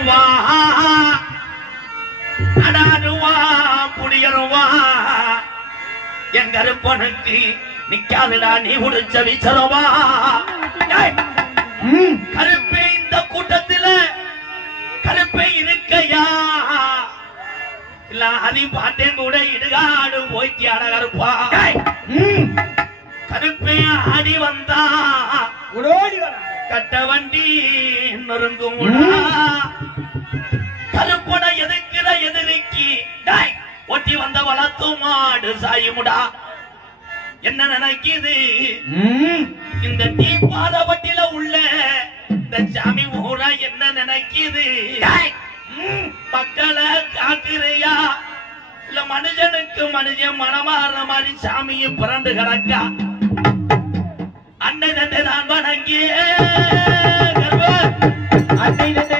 புளியருவா அடாருவா புளியருவா என் கருப்பனுக்கு நிக்காதுடா நீ உடிச்ச விச்சரவா கருப்பே இந்த கூட்டத்தில கருப்பை இருக்கையா இல்ல அதி பாட்டேன் கூட இடுகாடு போய்த்தியாட கருப்பா கருப்பே ஆடி வந்தா கட்ட வண்டி நொறுங்கும் கருப்பட எதிர்க்கிற எதிரிக்கு ஒட்டி வந்த வளர்த்து மாடு சாயுமுடா என்ன நினைக்குது இந்த டீ பாதவட்டில உள்ள இந்த சாமி ஊரா என்ன நினைக்குது மக்களை காக்குறியா இல்ல மனுஷனுக்கு மனுஷன் மனமாற மாதிரி சாமியை பிறந்து கிடக்கா அன்னை தந்தை நான் வணங்கிய அன்னை தந்தை